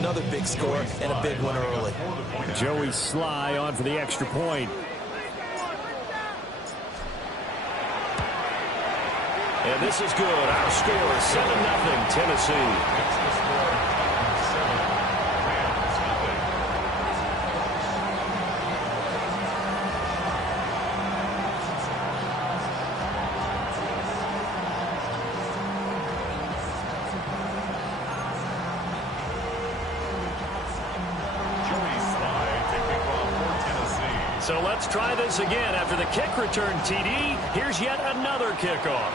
another big score and a big one early. Joey Sly on for the extra point. And this is good. Our score is 7-0 Tennessee. So let's try this again. After the kick return TD, here's yet another kickoff.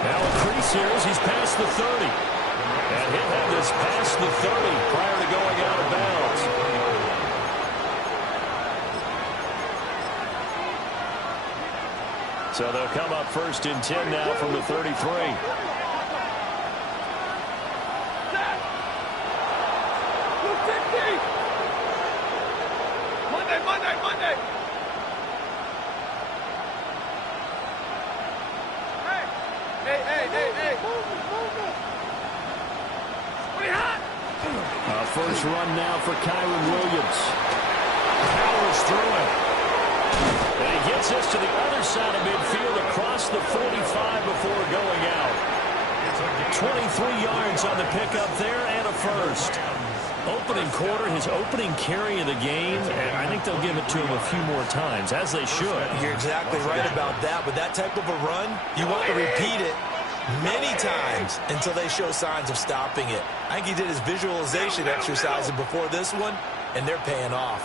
Now a crease here as he's past the 30. And he'll have this past the 30 prior to going out of bounds. So they'll come up 1st and 10 now from the 33. Monday. Hey. What are you hot? First run now for Kyron Williams. Powers through it. And he gets this to the other side of midfield across the 45 before going out. 23 yards on the pickup there and a first. Opening quarter, his opening carry of the game, and I think they'll give it to him a few more times, as they should. You're exactly right about that. With that type of a run, you want to repeat it many times until they show signs of stopping it. I think he did his visualization exercise before this one, and they're paying off.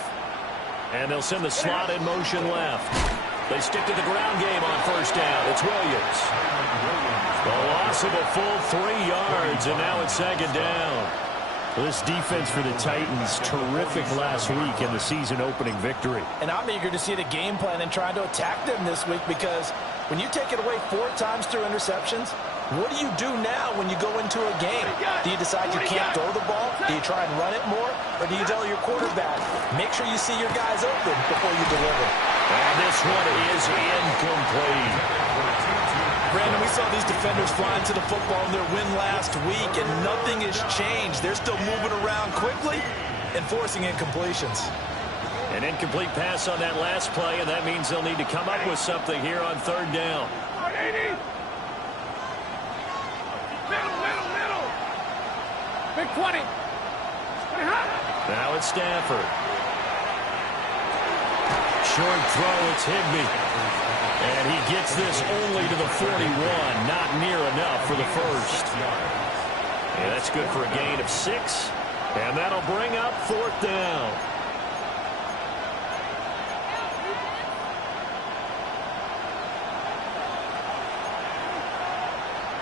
And they'll send the slot in motion left. They stick to the ground game on first down. It's Williams. The loss of a full 3 yards, and now it's 2nd down. This defense for the Titans, terrific last week in the season-opeting victory. And I'm eager to see the game plan and trying to attack them this week, because when you take it away 4 times through interceptions, what do you do now when you go into a game? Do you decide you can't throw the ball? Do you try and run it more? Or do you tell your quarterback, make sure you see your guys open before you deliver? And this one is incomplete. Brandon, we saw these defenders flying to the football in their win last week, and nothing has changed. They're still moving around quickly and forcing incompletions. An incomplete pass on that last play, and that means they'll need to come up with something here on 3rd down. Middle. Big 20. Now it's Stafford. Short throw, it's Higbee. And he gets this only to the 41. Not near enough for the first. Yeah, that's good for a gain of 6. And that'll bring up 4th down.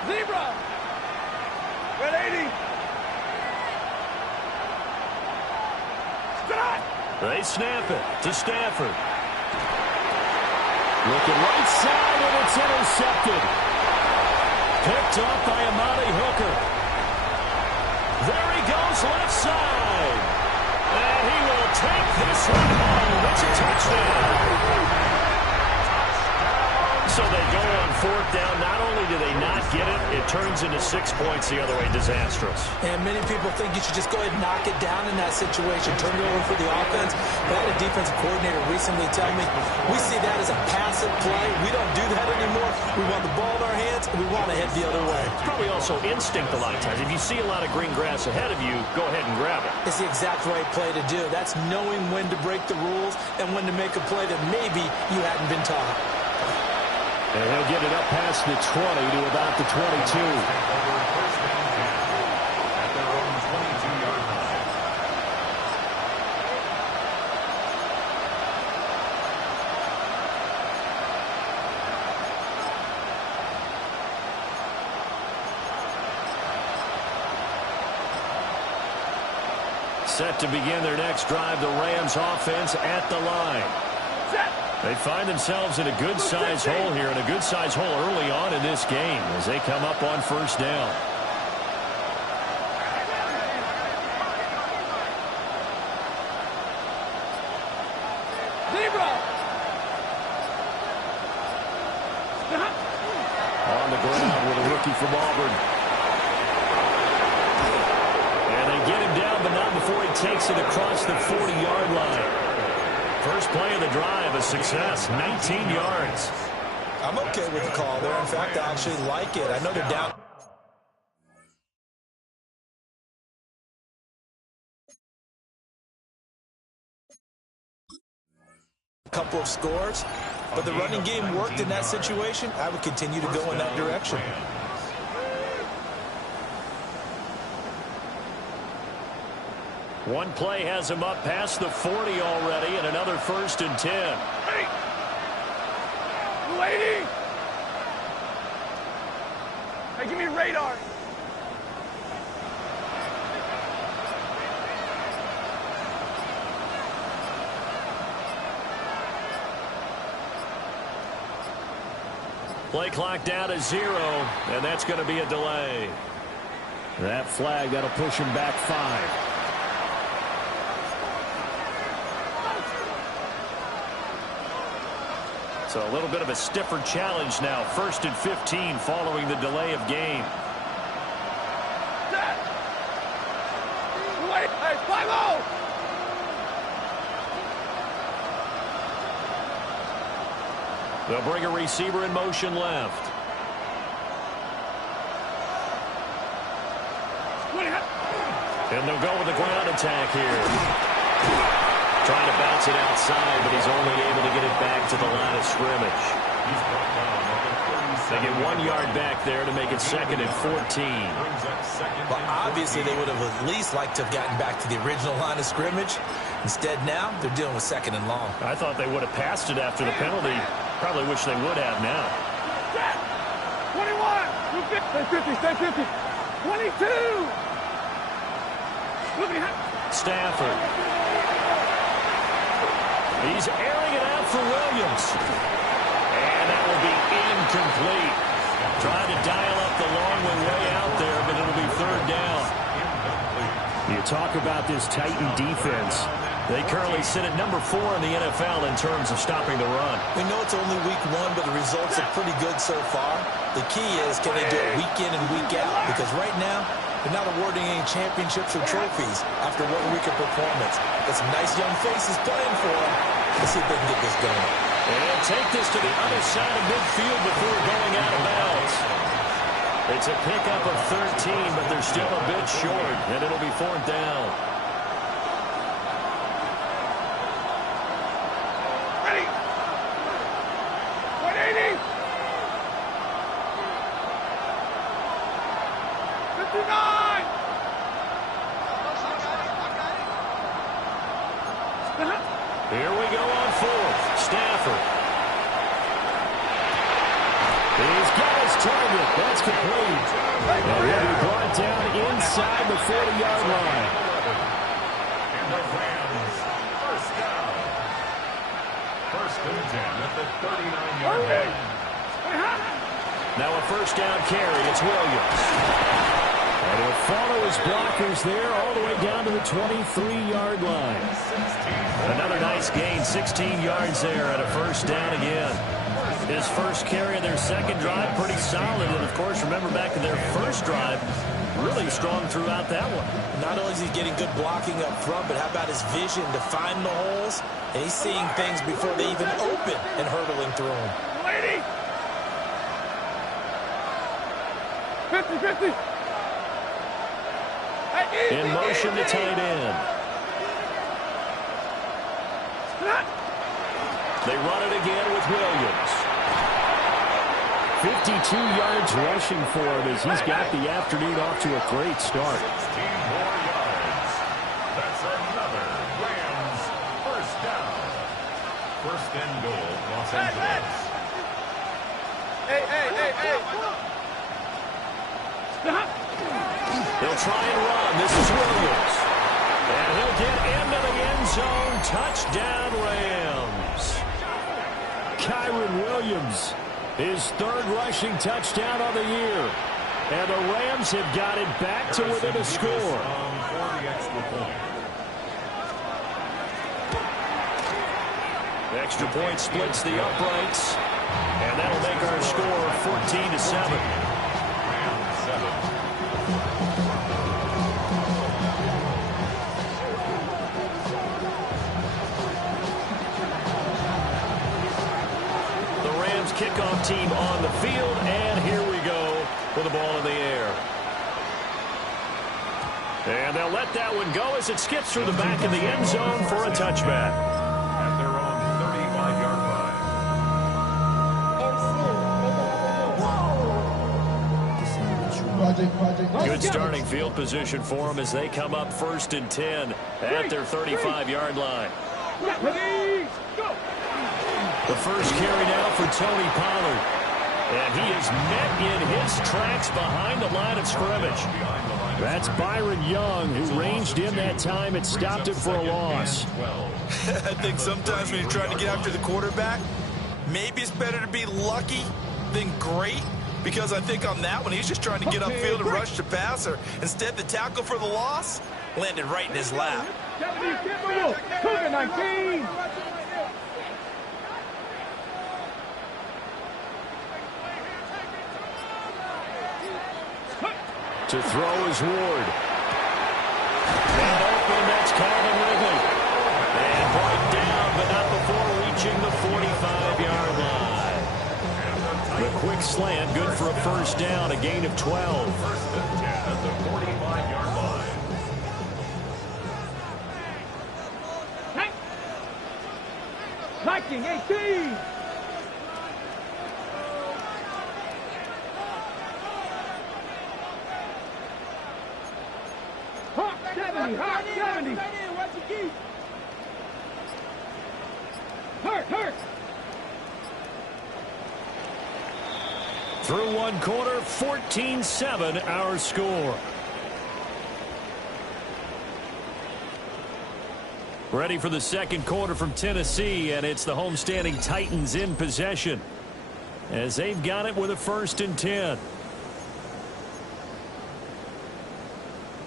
Zebra. Red 80. Stop. They snap it to Stafford. Looking right side, and it's intercepted. Picked up by Amani Hooker. There he goes, left side. And he will take this one home. It's a touchdown. So they go on 4th down. Not only do they not get it, it turns into 6 points the other way. Disastrous. And many people think you should just go ahead and knock it down in that situation. Turn it over for the offense. But I had a defensive coordinator recently tell me, we see that as a passive play. We don't do that anymore. We want the ball in our hands, and we want to head the other way. It's probably also instinct a lot of times. If you see a lot of green grass ahead of you, go ahead and grab it. It's the exact right play to do. That's knowing when to break the rules and when to make a play that maybe you hadn't been taught. And he'll get it up past the 20 to about the 22. Set to begin their next drive, the Rams offense at the line. They find themselves in a good-sized hole here, and a good-sized hole early on in this game as they come up on 1st down. Zebra. the ground with a rookie from Auburn. And they get him down, but not before he takes it across the 40-yard line. First play of the drive, a success, 19 yards. I'm okay with the call there. In fact, I actually like it. I know they're down. A couple of scores, but the running game worked in that situation. I would continue to go in that direction. One play has him up past the 40 already, and another 1st and 10. Hey! Lady! Hey, give me radar. Play clock down to 0, and that's going to be a delay. That flag, that'll push him back 5. So a little bit of a stiffer challenge now. 1st and 15 following the delay of game. Wait, hey, 5-0! They'll bring a receiver in motion left. And they'll go with the ground attack here. Trying to bounce it outside, but he's only able to get it back to the line of scrimmage. They get 1 yard back there to make it 2nd and 14. Well, obviously, they would have at least liked to have gotten back to the original line of scrimmage. Instead, now, they're dealing with 2nd and long. I thought they would have passed it after the penalty. Probably wish they would have now. 21! Stay 50, stay 50. 22! Stafford. He's airing it out for Williams. And that will be incomplete. Trying to dial up the long way out there, but it'll be 3rd down. You talk about this Titan defense. They currently sit at number 4 in the NFL in terms of stopping the run. We know it's only week 1, but the results are pretty good so far. The key is, can they do it week in and week out? Because right now, they're not awarding any championships or trophies after 1 week of performance. Got some nice young faces playing for them. Let's see if they can get this going. And take this to the other side of midfield before going out of bounds. It's a pickup of 13, but they're still a bit short, and it'll be 4th down. Ready! 180! 59! Here we go on 4th. Stafford. He's got his target. That's complete. And he'll be brought down inside the 40-yard line. And the Rams, 1st down. 1st and 10 at the 39-yard line. Now a 1st down carry. It's Williams. And he'll follow his blockers there all the way down to the 23-yard line. Another nice gain, 16 yards there at a 1st down again. His first carry of their 2nd drive, pretty solid. And, of course, remember back to their 1st drive, really strong throughout that one. Not only is he getting good blocking up front, but how about his vision to find the holes? And he's seeing things before they even open and hurdling through them. Lady! 50-50! In motion to tight end. They run it again with Williams. 52 yards rushing for him as he's got the afternoon off to a great start. 16 more yards. That's another Rams 1st down. 1st and goal, Los Angeles. Hey. They'll try and run. This is Williams. And he'll get into the end zone. Touchdown, Rams. Kyron Williams, his 3rd rushing touchdown of the year. And the Rams have got it back to within a score. For the extra point. Extra point splits the uprights. And And that'll make our score 14-7. The Rams kickoff team on the field, and here we go with the ball in the air. And they'll let that one go as it skips through the back of the end zone for a touchback. At their own 35-yard line. Good starting field position for them as they come up 1st and 10 at their 35-yard line. The first carry now for Tony Pollard. And he is met in his tracks behind the line of scrimmage. That's Byron Young, who ranged in that time and stopped him for a loss. I think sometimes when you're trying to get after the quarterback, maybe it's better to be lucky than great. Because I think on that one, he's just trying to get upfield and rush the passer. Instead, the tackle for the loss landed right in his lap. 19. To throw is Ward. And open, that's Calvin Ridley. And brought down, but not before reaching the 45-yard line. The quick slant, good for a first down, a gain of 12. First and 10 at the 45-yard line. Viking 18. Hawk 70. Hawk 70. Hurt. Through one quarter, 14-7 our score. Ready for the second quarter from Tennessee, and it's the homestanding Titans in possession as they've got it with a 1st and 10.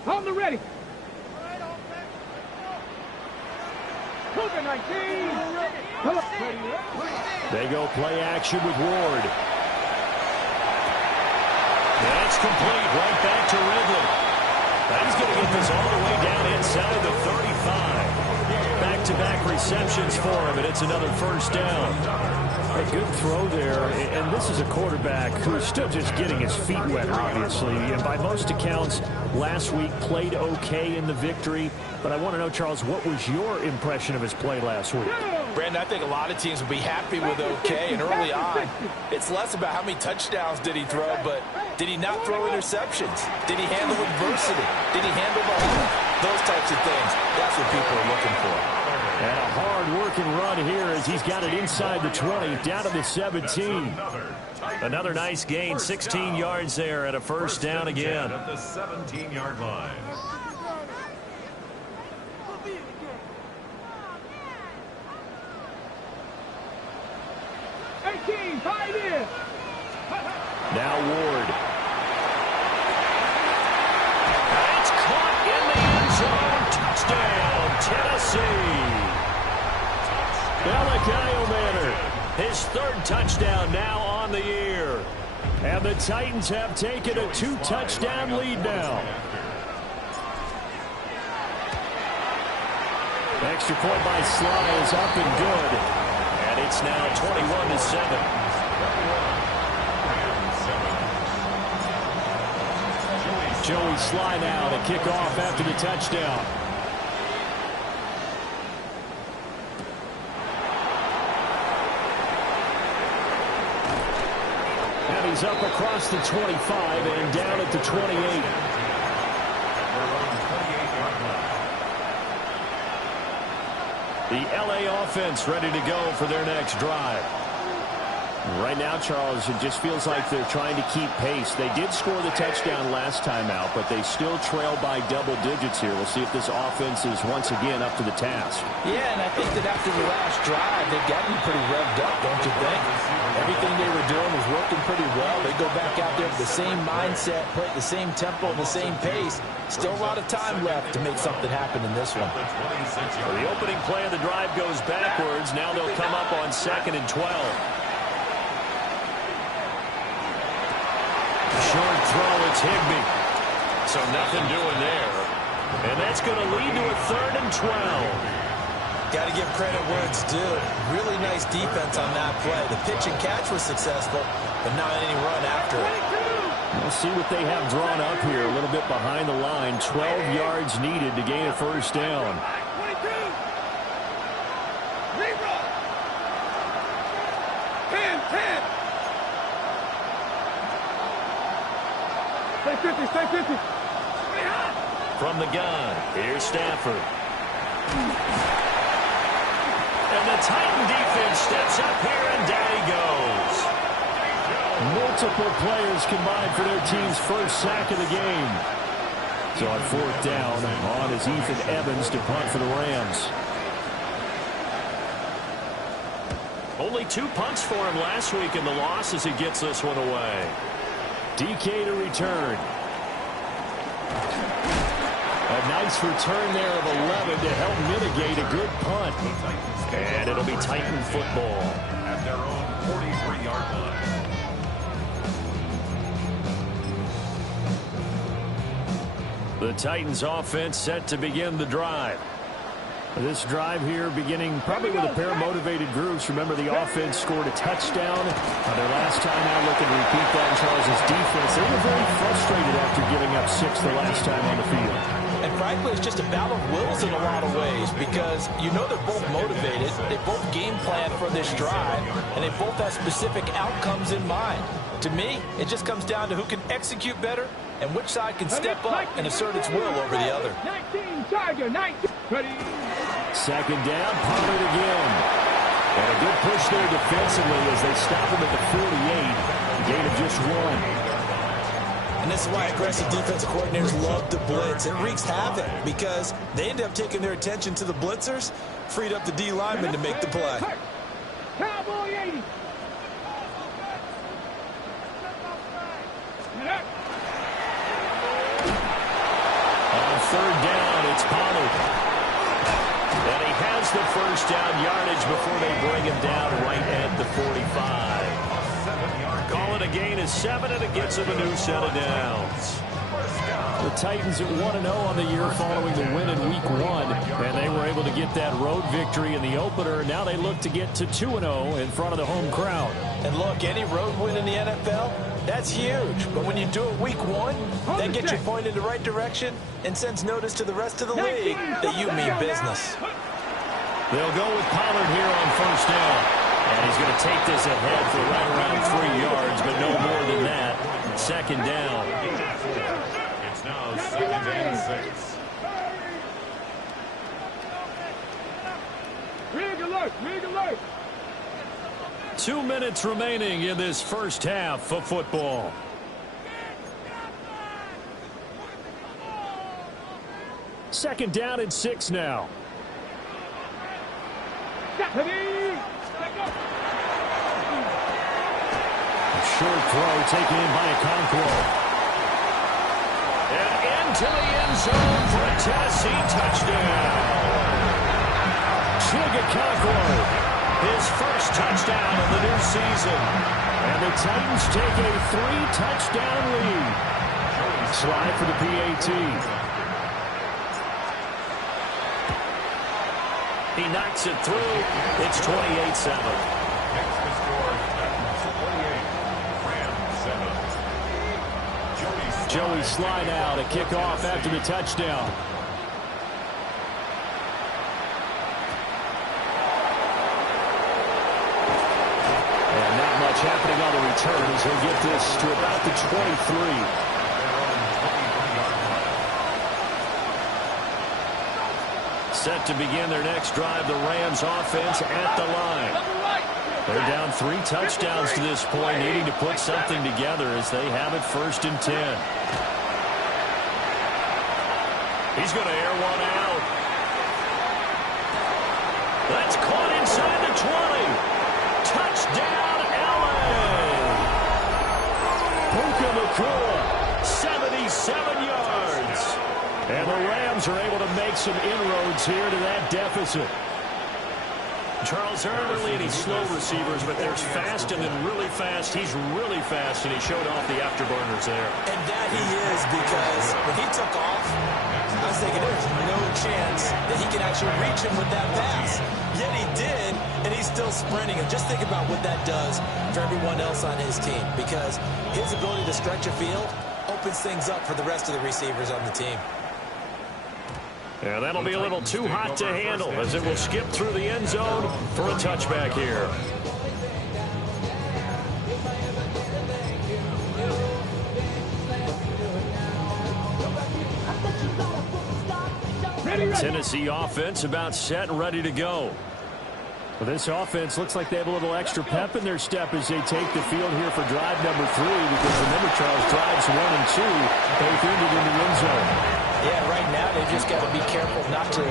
On the ready. Cougar 19. They go play action with Ward. That's complete, right back to Ridley. He's going to get this all the way down inside the 35. Back-to-back receptions for him, and it's another first down. A good throw there, and this is a quarterback who is still just getting his feet wet, obviously. And by most accounts, last week played okay in the victory. But I want to know, Charles, what was your impression of his play last week? Brandon, I think a lot of teams will be happy with okay, and early on, it's less about how many touchdowns did he throw, but did he not throw interceptions? Did he handle adversity? Did he handle the hump? Those types of things, that's what people are looking for. And a hard-working run here as he's got it inside the 20, down to the 17. Another nice gain, 16 yards there, and a first down again. At the 17-yard line. Now Ward. That's caught in the end zone. Touchdown, Tennessee. Kyle Manor. His 3rd touchdown now on the year. And the Titans have taken a 2-touchdown lead now. Extra point by Sly is up and good. And it's now 21-7. Joey Sly now to kick off after the touchdown. And he's up across the 25 and down at the 28. The LA offense ready to go for their next drive. Right now, Charles, it just feels like they're trying to keep pace. They did score the touchdown last time out, but they still trail by double digits here. We'll see if this offense is once again up to the task. Yeah, and I think that after the last drive, they've gotten pretty revved up, don't you think? Everything they were doing was working pretty well. They go back out there with the same mindset, play at the same tempo, and the same pace. Still a lot of time left to make something happen in this one. So the opening play of the drive goes backwards. Now they'll come up on 2nd and 12. Short throw, it's Higbee. So nothing doing there. And that's going to lead to a 3rd and 12. Got to give credit where it's due. Really nice defense on that play. The pitch and catch was successful, but not any run after it. We'll see what they have drawn up here. A little bit behind the line. 12 yards needed to gain a first down. 22. Rerun. 10. Stay 50. From the gun, here's Stafford. And the Titan defense steps up here, and down he goes. Multiple players combined for their team's first sack of the game. So on 4th down, on is Ethan Evans to punt for the Rams. Only 2 punts for him last week in the loss as he gets this one away. DK to return. A nice return there of 11 to help mitigate a good punt. And it'll be Titan football. At their own 43-yard line. The Titans offense set to begin the drive. This drive here beginning probably with a pair of motivated groups. Remember, the offense scored a touchdown their last time out. Looking to repeat that in Charles's defense. They were very frustrated after giving up 6 the last time on the field. And frankly, it's just a battle of wills in a lot of ways because you know they're both motivated. They both game plan for this drive, and they both have specific outcomes in mind. To me, it just comes down to who can execute better and which side can step up and assert its will over the other. 19, Tiger, 19. Ready. 2nd down, Pollard again. And a good push there defensively as they stop him at the 48. Gain of just 1. And this is why aggressive defensive coordinators love to blitz. It wreaks havoc because they end up taking their attention to the blitzers, freed up the D lineman to make the play. Cowboy 80. On 3rd down, it's Pollard. And he has the first down yardage before they bring him down right at the 45. Call it a gain of 7, and it gets him a new set of downs. The Titans at 1-0 on the year following the win in Week 1. And they were able to get that road victory in the opener. Now they look to get to 2-0 in front of the home crowd. And look, any road win in the NFL, that's huge. But when you do it Week 1, that gets you pointed in the right direction and sends notice to the rest of the league that you mean business. They'll go with Pollard here on 1st down. And he's going to take this ahead for right around 3 yards, but no more than that. 2nd down. It's now 2nd and 6. Rig alert. 2 minutes remaining in this first half of football. Second down and 6 now. Short throw taken in by Okonkwo. And into the end zone for a Tennessee touchdown. Okonkwo, His first touchdown of the new season. and the Titans take a 3-touchdown lead. Slide for the PAT. He knocks it through. It's 28-7. Next to score, 28. Rams 7. Joey slide out, a kickoff after the touchdown. And not much happening on the return as he'll get this to about the 23. Set to begin their next drive, the Rams offense at the line. They're down 3 touchdowns to this point, needing to put something together as they have it 1st and 10. He's going to air one out. That's caught inside the 20. Touchdown, LA. Puka Nacua, 77 yards. And the Rams are able to make some inroads here to that deficit. Charles, there aren't really any slow receivers, but there's fast and then really fast. He's really fast, and he showed off the afterburners there. And that he is, because when he took off, I was thinking there's no chance that he can actually reach him with that pass. Yet he did, and he's still sprinting. And just think about what that does for everyone else on his team, because his ability to stretch a field opens things up for the rest of the receivers on the team. Yeah, that'll be a little too hot to handle as it will skip through the end zone for a touchback here. Tennessee offense about set and ready to go. Well, this offense looks like they have a little extra pep in their step as they take the field here for drive number 3, because remember, Charles, drives 1 and 2 both ended in the end zone. Yeah, right now they just got to be careful not to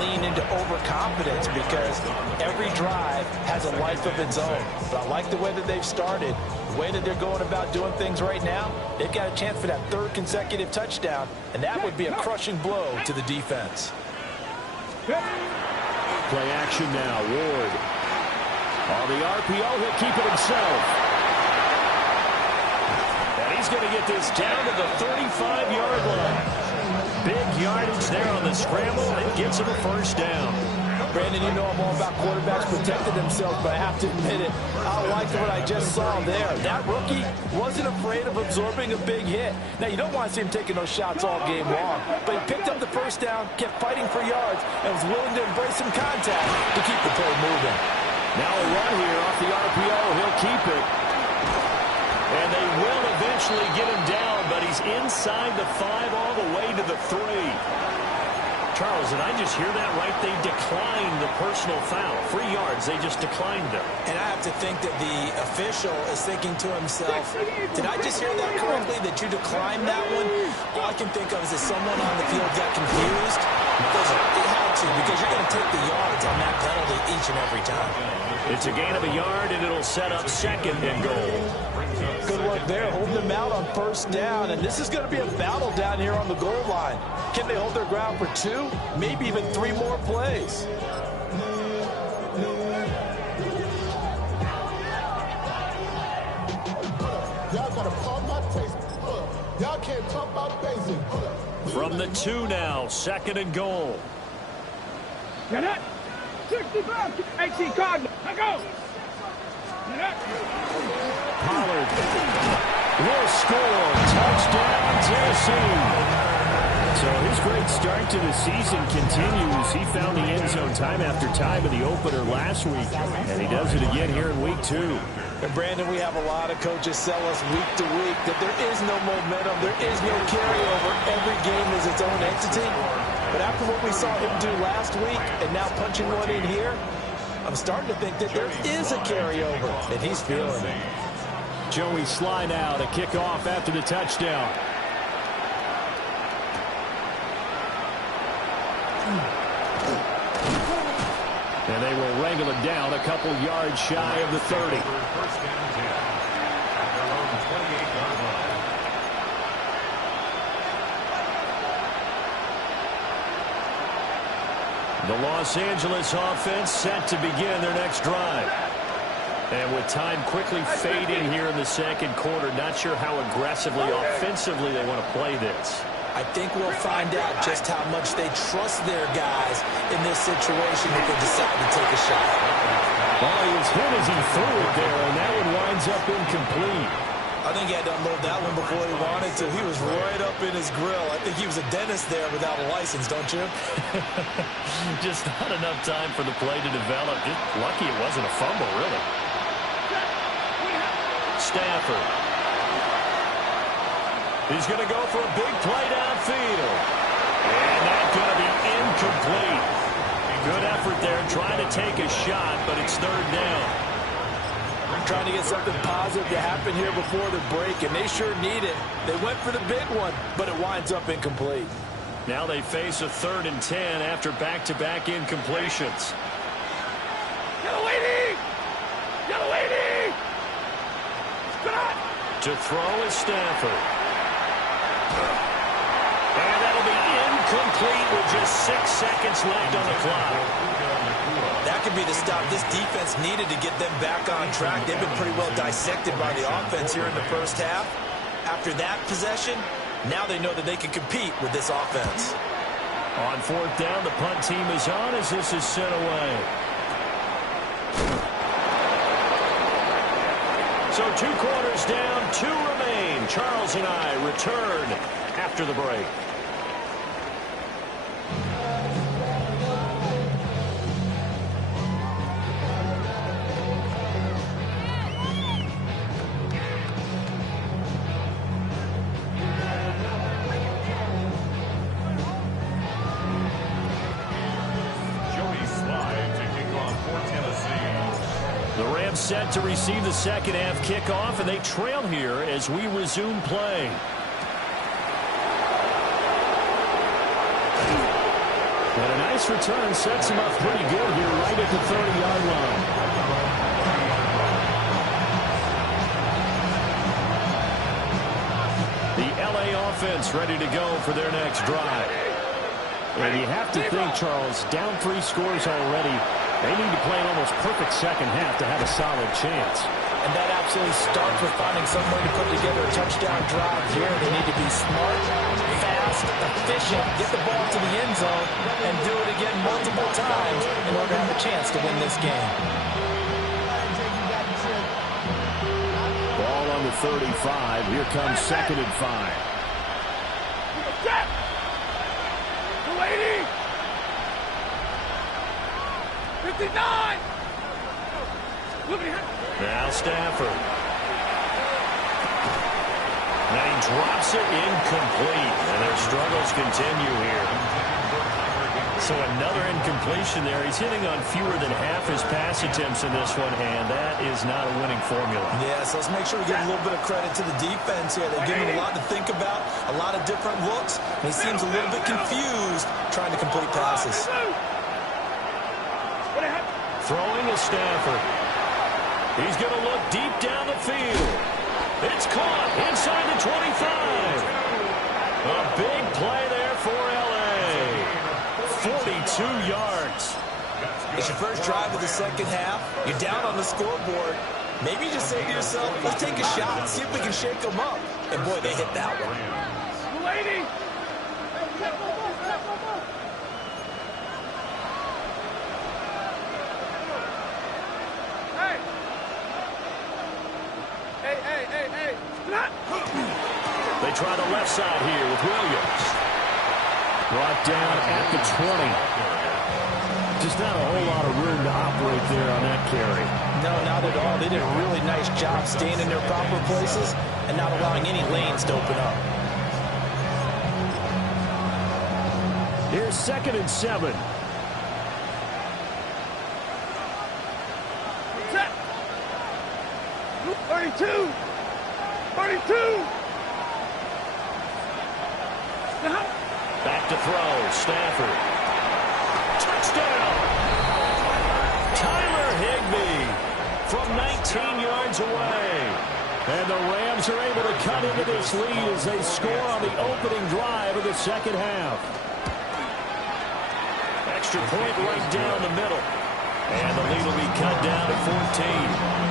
lean into overconfidence, because every drive has a life of its own. But I like the way that they've started, the way that they're going about doing things right now. They've got a chance for that 3rd consecutive touchdown, and that would be a crushing blow to the defense. Play action now. Ward. On the RPO, he'll keep it himself. And he's going to get this down to the 35-yard line. Big yardage there on the scramble. It gets him a first down. Brandon, you know I'm all about quarterbacks protecting themselves, but I have to admit it, I liked what I just saw there. That rookie wasn't afraid of absorbing a big hit. Now, you don't want to see him taking those shots all game long, but he picked up the first down, kept fighting for yards, and was willing to embrace some contact to keep the play moving. Now a run here off the RPO. He'll keep it. And they will eventually get him down, but he's inside the 5 all the way to the 3. Charles, did I just hear that right? They declined the personal foul. 3 yards, they just declined them. And I have to think that the official is thinking to himself, did I just hear that correctly, that you declined that one? All I can think of is that someone on the field got confused. Because it had to, because you're going to take the yards on that penalty each and every time. It's a gain of a yard, and it'll set up 2nd and goal. Good work there, holding them out on 1st down, and this is going to be a battle down here on the goal line. Can they hold their ground for 2, maybe even 3 more plays? Y'all got to pump my taste. Y'all can't talk about basic. From the 2 now, 2nd and goal. Get it? 65. 18 Cardinal. Let go. Get it? Pollard will score. Touchdown, Tennessee. So his great start to the season continues. He found the end zone time after time in the opener last week, and he does it again here in week 2. And Brandon, we have a lot of coaches sell us week to week that there is no momentum, there is no carryover. Every game is its own entity. But after what we saw him do last week and now punching one in here, I'm starting to think that there is a carryover, and he's feeling it. Joey Sly now to kick off after the touchdown. And they will wrangle it down a couple yards shy of the 30. First and 10 at their own 28-yard line. The Los Angeles offense set to begin their next drive. And with time quickly fading here in the 2nd quarter, not sure how aggressively, offensively they want to play this. I think we'll find out just how much they trust their guys in this situation if they decide to take a shot. Well, he was hit as he threw it there, and that one winds up incomplete. I think he had to unload that one before he wanted to. He was right up in his grill. I think he was a dentist there without a license, don't you? Just not enough time for the play to develop. Just lucky it wasn't a fumble, really. Stafford. He's going to go for a big play downfield. And that's going to be incomplete. Good effort there trying to take a shot, but it's 3rd down. Trying to get something positive to happen here before the break, and they sure need it. They went for the big one, but it winds up incomplete. Now they face a 3rd and 10 after back-to-back incompletions. Yellow waiting! Yellow waiting! To throw is Stafford. And that'll be incomplete with just 6 seconds left on the clock. That could be the stop this defense needed to get them back on track. They've been pretty well dissected by the offense here in the first half. After that possession, now they know that they can compete with this offense. On fourth down, the punt team is on as this is sent away. So 2 quarters down, 2 remain. Charles and I return after the break. Set to receive the second half kickoff, and they trail here as we resume play. And a nice return sets him up pretty good here right at the 30-yard line. The LA offense ready to go for their next drive. And you have to think, Charles, down 3 scores already. They need to play an almost perfect second half to have a solid chance. And that absolutely starts with finding some way to put together a touchdown drive here. They need to be smart, fast, efficient, get the ball to the end zone, and do it again multiple times in order to have a chance to win this game. Ball on the 35. Here comes 2nd and 5. 280! 59! Now Stafford. Now he drops it incomplete, and their struggles continue here. So another incompletion there. He's hitting on fewer than half his pass attempts in this one, and that is not a winning formula. Yes, let's make sure we give a little bit of credit to the defense here. They've given him a lot to think about, a lot of different looks, and he seems a little bit confused trying to complete passes. Throwing is Stafford. He's going to look deep down the field. It's caught inside the 25. A big play there for L.A. 42 yards. It's your first drive of the second half. You're down on the scoreboard. Maybe you just say to yourself, let's take a shot, see if we can shake them up. And boy, they hit that one. 280! They try the left side here with Williams. Brought down at the 20. Just not a whole lot of room to operate there on that carry. No, not at all. They did a really nice job staying in their proper places and not allowing any lanes to open up. Here's 2nd and 7. Set! 32! 32! Back to throw. Stafford. Touchdown! Tyler Higbee from 19 yards away. And the Rams are able to cut into this lead as they score on the opening drive of the second half. Extra point right down the middle. And the lead will be cut down to 14.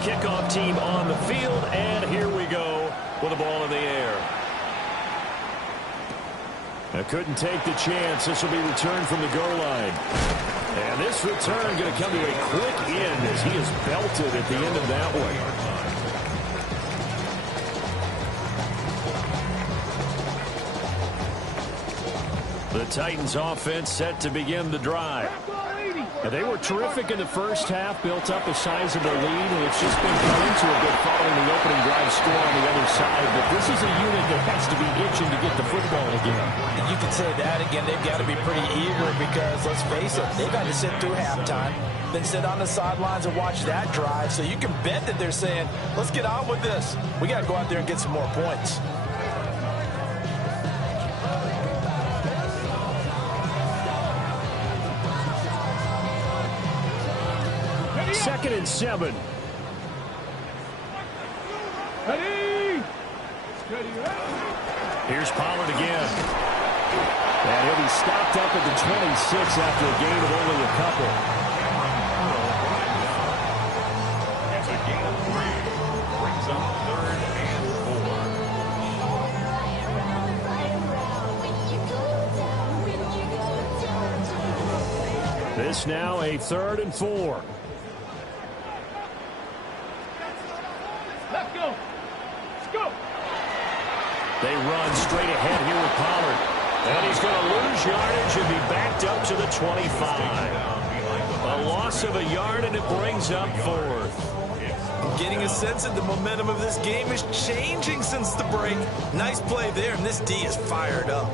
Kickoff team on the field, and here we go with the ball in the air. I couldn't take the chance. This will be returned from the goal line. And this return going to come to a quick end as he is belted at the end of that one. The Titans offense set to begin the drive. And they were terrific in the first half, built up a sizable lead, and it's just been cut into a bit following the opening drive score on the other side. But this is a unit that has to be itching to get the football again. And you can say that again. They've got to be pretty eager because, let's face it, they've got to sit through halftime, then sit on the sidelines and watch that drive. So you can bet that they're saying, let's get on with this. We got to go out there and get some more points. Second and 7. Ready. Here's Pollard again. And he'll be stopped up at the 26 after a gain of only a couple. It's a gain of 3. Brings up 3rd and 4. This now a 3rd and 4. Let's go. Let's go. They run straight ahead here with Pollard. And he's going to lose yardage and be backed up to the 25. A loss of a yard, and it brings up 4th. Getting a sense that the momentum of this game is changing since the break. Nice play there, and this D is fired up.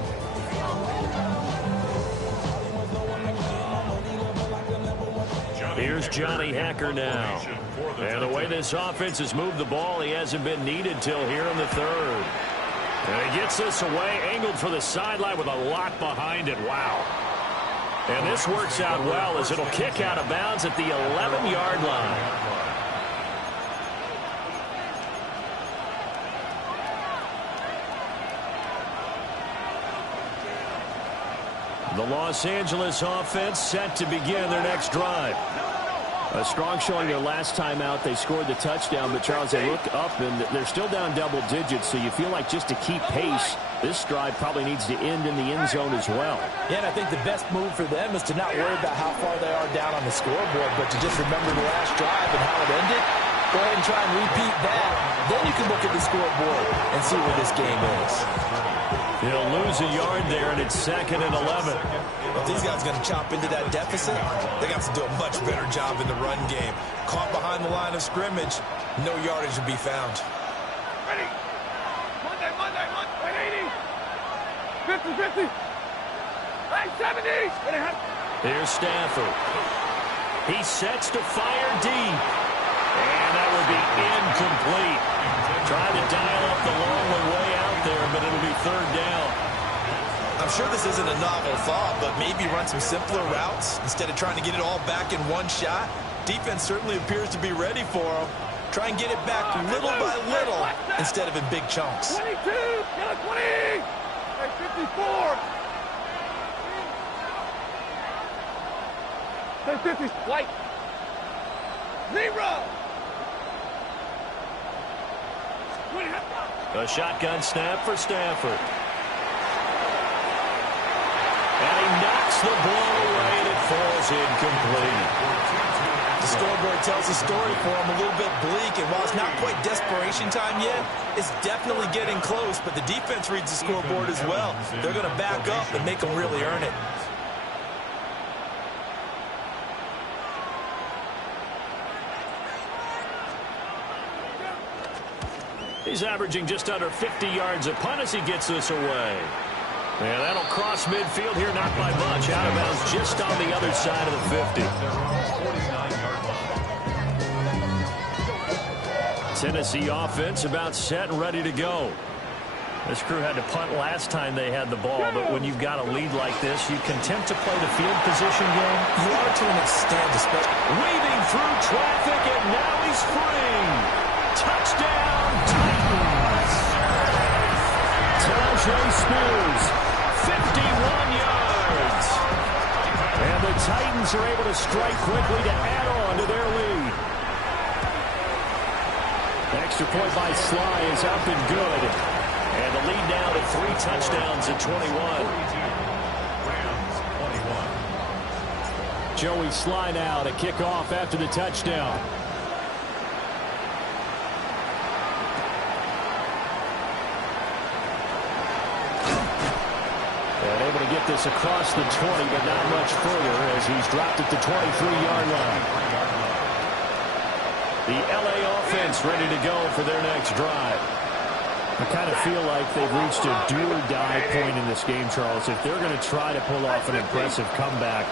Here's Johnny Hacker now. And the way this offense has moved the ball, he hasn't been needed till here in the 3rd. And he gets this away, angled for the sideline with a lot behind it. Wow. And this works out well as it'll kick out of bounds at the 11-yard line. The Los Angeles offense set to begin their next drive. A strong showing their last time out. They scored the touchdown, but Charles, they look up and they're still down double digits, so you feel like just to keep pace, this drive probably needs to end in the end zone as well. Yeah, and I think the best move for them is to not worry about how far they are down on the scoreboard, but to just remember the last drive and how it ended. Go ahead and try and repeat that. Then you can look at the scoreboard and see where this game is. He'll lose a yard there, and it's 2nd and 11. If these guys are going to chop into that deficit, they got to do a much better job in the run game. Caught behind the line of scrimmage, no yardage to be found. Ready. Monday. 50. 70. Here's Stafford. He sets to fire deep. And that will be incomplete. Trying to dial up the long way out there, but it'll be 3rd down. I'm sure this isn't a novel thought, but maybe run some simpler routes instead of trying to get it all back in one shot. Defense certainly appears to be ready for them. Try and get it back little by little instead of in big chunks. 22. 20. 54. 50. White. 0. A shotgun snap for Stafford. And he knocks the ball away, and it falls incomplete. The scoreboard tells the story for him, a little bit bleak, and while it's not quite desperation time yet, it's definitely getting close, but the defense reads the scoreboard as well. They're going to back up and make them really earn it. He's averaging just under 50 yards a punt as he gets this away. And that'll cross midfield here, not by much. Out of bounds just on the other side of the 50. Tennessee offense about set and ready to go. This crew had to punt last time they had the ball, but when you've got a lead like this, you can attempt to play the field position game. You are to an extent, especially weaving through traffic, and now he's free. Touchdown, Titans. Tajay Spears, 51 yards. And the Titans are able to strike quickly to add on to their lead. Extra point by Sly is up and good. And the lead now to 3 touchdowns at 21. Joey Sly now to kick off after the touchdown. And able to get this across the 20, but not much further as he's dropped at the 23-yard line. The LA offense ready to go for their next drive. I kind of feel like they've reached a do-or-die point in this game, Charles. If they're going to try to pull off an impressive comeback,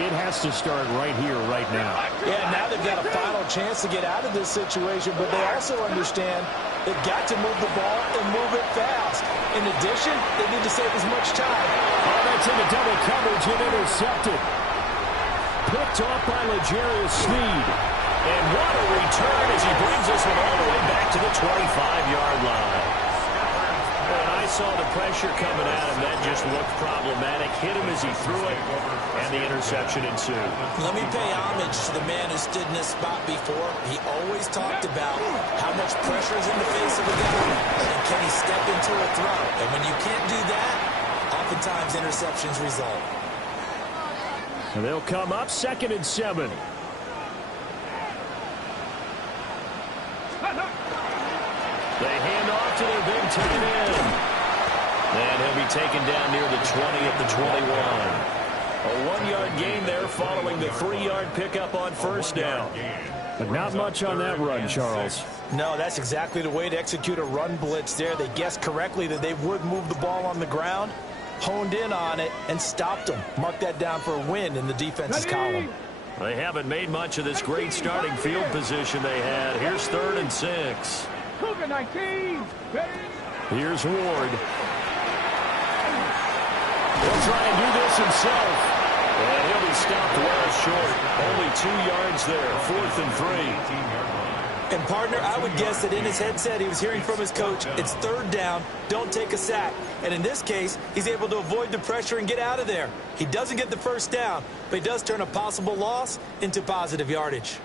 it has to start right here, right now. Yeah, now they've got a final chance to get out of this situation, but they also understand they've got to move the ball and move it fast. In addition, they need to save as much time. Oh, that's into double coverage and intercepted. Picked off by L'Jarius Sneed. And what a return as he brings us all the way back to the 25-yard line. And I saw the pressure coming at him. That just looked problematic. Hit him as he threw it, and the interception ensued. Let me pay homage to the man who stood in this spot before. He always talked about how much pressure is in the face of a guy, and can he step into a throw. And when you can't do that, oftentimes interceptions result. And they'll come up 2nd and 7. They hand off to their big tight end. And he'll be taken down near the 20 at the 21. A 1-yard gain there following the 3-yard pickup on first down. But not much on that run, Charles. No, that's exactly the way to execute a run blitz there. They guessed correctly that they would move the ball on the ground, honed in on it, and stopped them. Mark that down for a win in the defense's column. They haven't made much of this great starting field position they had. Here's 3rd and 6. Cougar 19. Here's Ward. He'll try and do this himself. And he'll be stopped well short. Only 2 yards there. 4th and 3. And, partner, I would guess that in his headset he was hearing from his coach, it's 3rd down, don't take a sack. And in this case, he's able to avoid the pressure and get out of there. He doesn't get the 1st down, but he does turn a possible loss into positive yardage.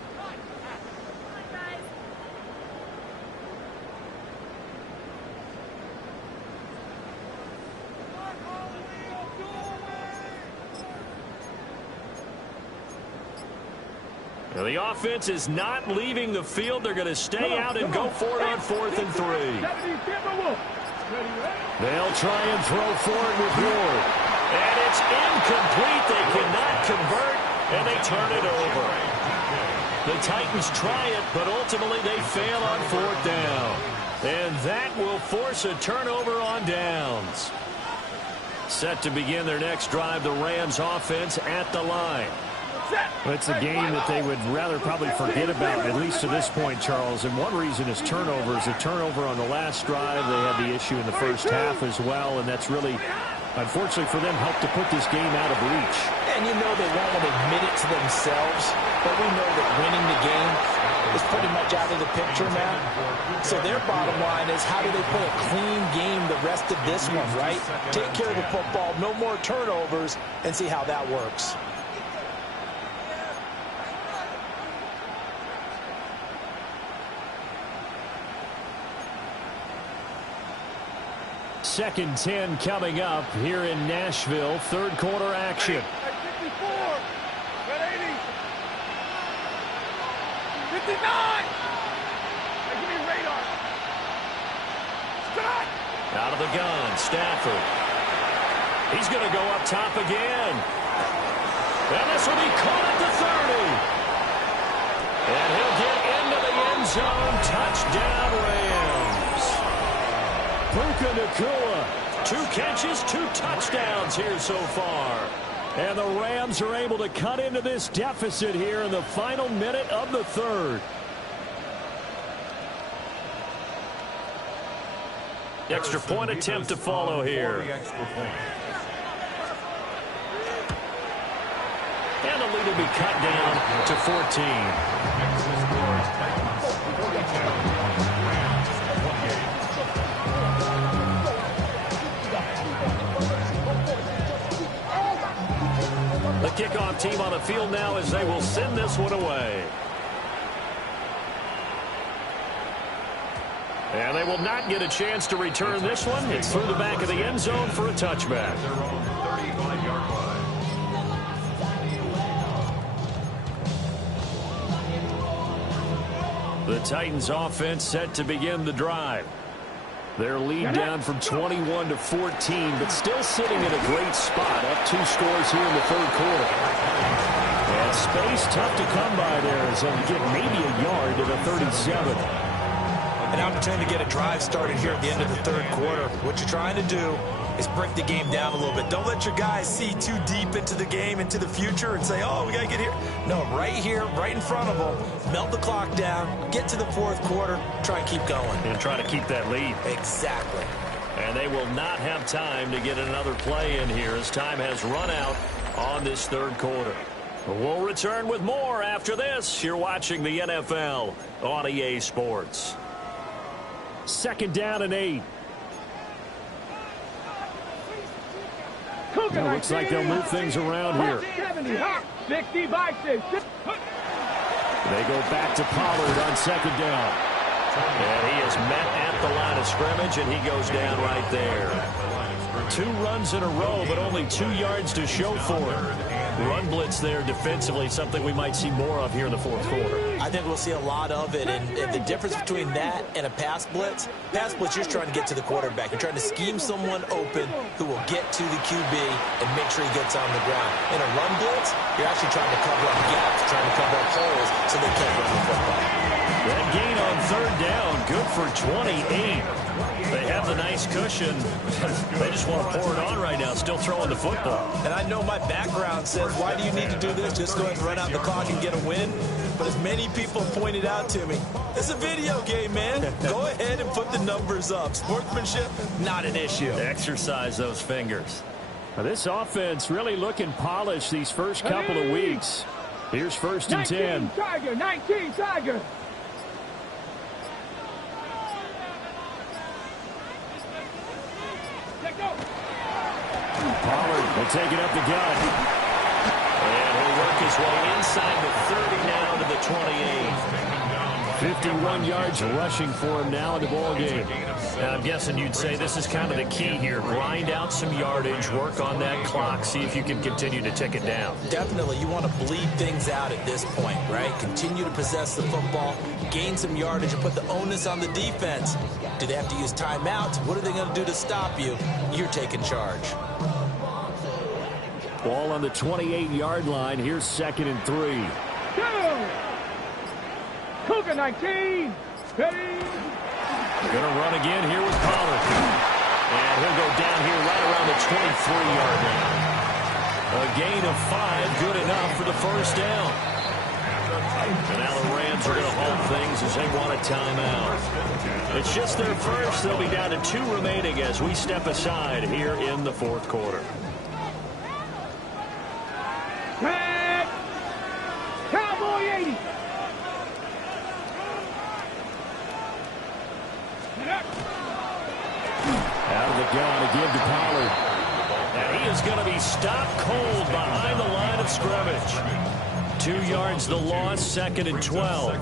Now the offense is not leaving the field. They're going to stay out and go for it on 4th and 3. They'll try and throw for it with Ward. And it's incomplete. They cannot convert, and they turn it over. The Titans try it, but ultimately they fail on 4th down. And that will force a turnover on downs. Set to begin their next drive, the Rams offense at the line. It's a game that they would rather probably forget about, at least to this point, Charles. And one reason is turnovers. A turnover on the last drive. They had the issue in the first half as well, and that's really, unfortunately for them, helped to put this game out of reach. And you know they won't admit it to themselves, but we know that winning the game is pretty much out of the picture now. So their bottom line is, how do they play a clean game the rest of this one, right? Take care of the football, no more turnovers, and see how that works. 2nd and 10 coming up here in Nashville. 3rd quarter action. 54. 80. 59. Give me radar. Stop. Out of the gun, Stafford. He's going to go up top again. And this will be caught at the 30. And he'll get into the end zone. Touchdown, Rams. Puka Nacua. 2 catches, 2 touchdowns here so far. And the Rams are able to cut into this deficit here in the final minute of the 3rd. Extra point attempt to follow here. And the lead will be cut down to 14. The kickoff team on the field now as they will send this one away. And they will not get a chance to return this one. It's through the back of the end zone for a touchback. The Titans offense set to begin the drive. Their lead down from 21 to 14, but still sitting in a great spot. Up 2 scores here in the 3rd quarter. And space tough to come by there as they'll get maybe a yard to the 37. An opportunity to get a drive started here at the end of the 3rd quarter. What you're trying to do is break the game down a little bit. Don't let your guys see too deep into the game, into the future, and say, oh, we got to get here. No, right here, right in front of them, melt the clock down, get to the 4th quarter, try and keep going. And try to keep that lead. Exactly. And they will not have time to get another play in here as time has run out on this 3rd quarter. We'll return with more after this. You're watching the NFL on EA Sports. 2nd down and 8. Looks like they'll move things around here. 60 by 6. They go back to Pollard on 2nd down. And he is met at the line of scrimmage, and he goes down right there. 2 runs in a row, but only 2 yards to show for it. Run blitz there defensively, something we might see more of here in the 4th quarter. I think we'll see a lot of it, and the difference between that and a pass blitz, you're trying to get to the quarterback. You're trying to scheme someone open who will get to the QB and make sure he gets on the ground. In a run blitz, you're actually trying to cover up gaps, trying to cover up holes so they can't run the football. That gain on 3rd down, good for 28. They have the nice cushion. They just want to pour it on right now, still throwing the football. And I know my background says, why do you need to do this? Just go ahead and run out the clock and get a win. But as many people pointed out to me, it's a video game, man. Go ahead and put the numbers up. Sportsmanship, not an issue. Exercise those fingers. Now, this offense really looking polished these first couple of weeks. Here's 1st and 10. Tiger, 19, Tiger. Pollard will take it up the gut. And he'll work his way inside the 30 now to the 28. 51 yards rushing for him now in the ball game. And I'm guessing you'd say this is kind of the key here. Grind out some yardage, work on that clock, see if you can continue to tick it down. Definitely, you want to bleed things out at this point, right? Continue to possess the football, gain some yardage, and put the onus on the defense. Do they have to use timeouts? What are they going to do to stop you? You're taking charge. Ball on the 28-yard line. Here's 2nd and 3. Go! Cougar 19. Ready? Going to run again here with Pollard. And he'll go down here right around the 23-yard line. A gain of 5, good enough for the 1st down. And now the Rams are going to hold things as they want a timeout. It's just their first. They'll be down to 2 remaining as we step aside here in the 4th quarter. Red. Cowboy 80. Out of the gun again to Pollard. And he is going to be stopped cold behind the line of scrimmage. 2 yards the loss, 2nd and 12.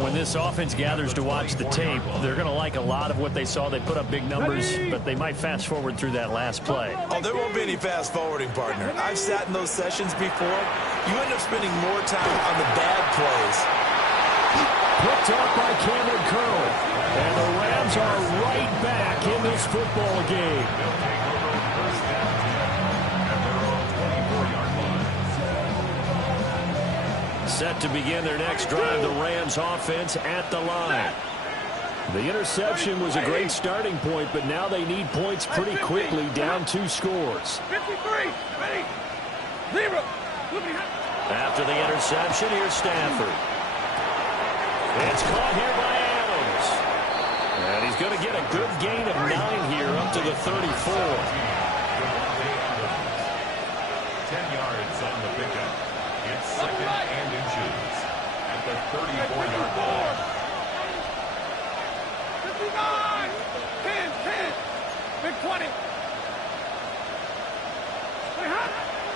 When this offense gathers to watch the tape, they're going to like a lot of what they saw. They put up big numbers, but they might fast forward through that last play. Oh, there won't be any fast forwarding, partner. I've sat in those sessions before. You end up spending more time on the bad plays. Picked off by Cameron Curl. And the Rams are right back in this football game. Set to begin their next drive, the Rams offense at the line. The interception was a great starting point, but now they need points pretty quickly, down 2 scores. 53. Ready? 0. After the interception, here's Stafford. It's caught here by Adams. And he's going to get a good gain of 9 here up to the 34. 10 yards on the pickup. It's 2nd and inches at the 34-yard line. 59. 10. Big 20.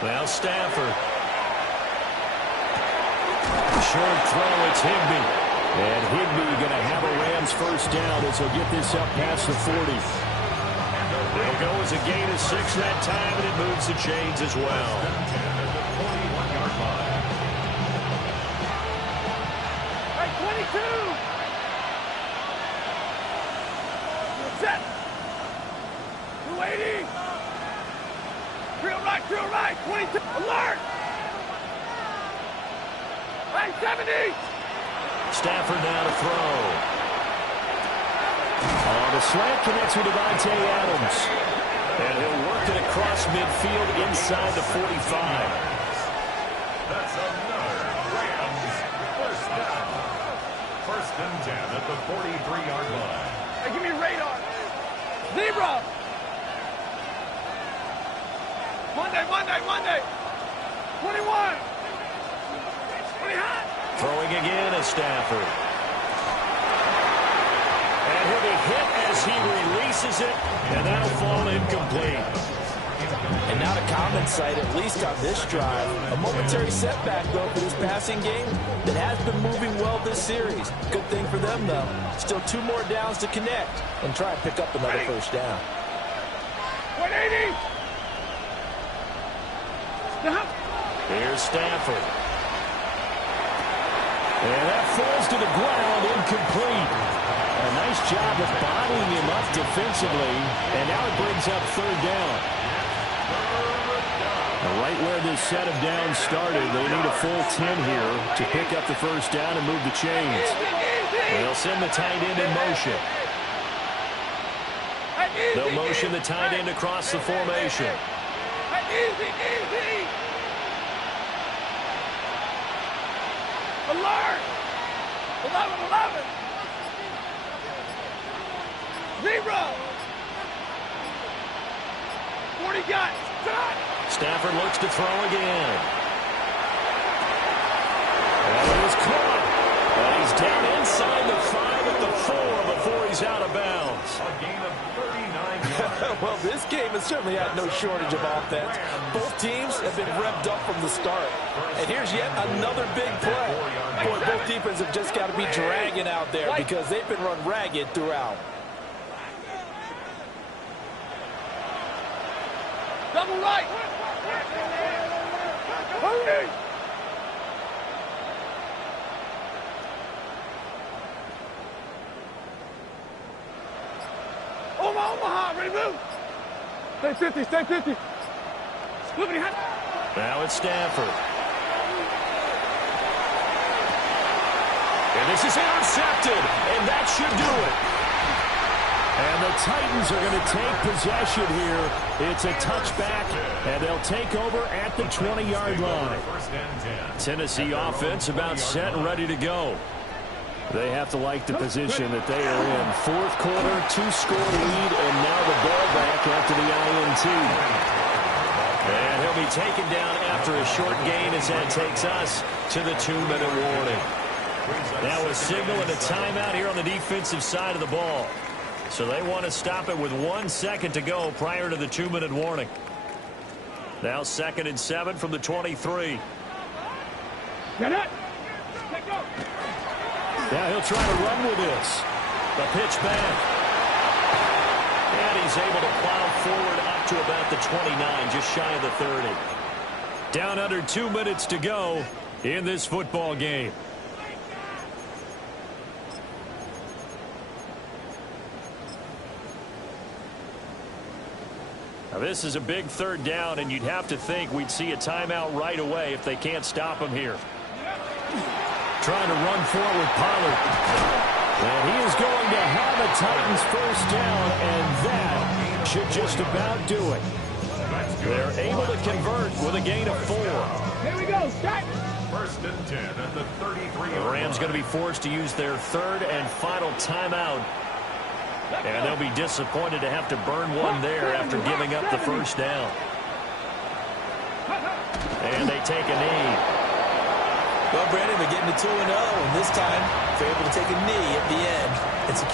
Now Stafford. Short throw, it's Higbee. And Higbee going to have a Rams 1st down as he'll get this up past the 40. It'll go as a gain of 6 that time, and it moves the chains as well. Right, 22. Set. 280. Drill right, 22. Alert. Right, 70. Stafford now to throw. The slant connects with Devontae Adams. And he'll work it across midfield inside the 45. That's another Rams 1st down. 1st and 10 at the 43-yard line. Hey, give me radar. Zebra. Monday. 21. 20 hot. Throwing again is Stafford. And he'll a hit as he releases it, and that'll fall incomplete. And not a common sight, at least on this drive. A momentary setback, though, for this passing game that has been moving well this series. Good thing for them, though. Still 2 more downs to connect and try and pick up another first down. 180. Stop. Here's Stafford. And that falls to the ground, incomplete. A nice job of bottling him up defensively, and now it brings up 3rd down. Right where this set of downs started, they need a full 10 here to pick up the first down and move the chains. They'll send the tight end in motion. They'll motion the tight end across the formation. Alert! 11. 0. 40 guys. Stafford looks to throw again. And it is caught. And he's down inside the 5 at the 4 before he's out of bounds. A gain of 39 yards. Well, this game has certainly had no shortage of offense. Both teams have been revved up from the start. And here's yet another big play. Boy, both defenses have just got to be dragging out there because they've been run ragged throughout. Double right. Hurry. Omaha, ready to move. Stay 50, stay 50. Now it's Stafford. And this is intercepted, and that should do it. And the Titans are going to take possession here. It's a touchback, and they'll take over at the 20-yard line. Tennessee offense about set and ready to go. They have to like the position that they are in. 4th quarter, 2-score lead, and now the ball back after the INT. And he'll be taken down after a short gain as that takes us to the 2-minute warning. Now a signal and a timeout here on the defensive side of the ball. So they want to stop it with 1 second to go prior to the 2-minute warning. Now 2nd and 7 from the 23. Get it. Now he'll try to run with this. The pitch back. And he's able to plow forward up to about the 29, just shy of the 30. Down under 2 minutes to go in this football game. Now this is a big 3rd down, and you'd have to think we'd see a timeout right away if they can't stop him here. Trying to run forward, Pollard. And he is going to have a Titans first down, and that should just about do it. They're able to convert with a gain of 4. Here we go, start. 1st and 10 at the 33. The Rams going to be forced to use their 3rd and final timeout. And they'll be disappointed to have to burn one there after giving up the first down. And they take a knee. Well, Brandon, they're getting to 2-0, and this time they're able to take a knee at the end. It's a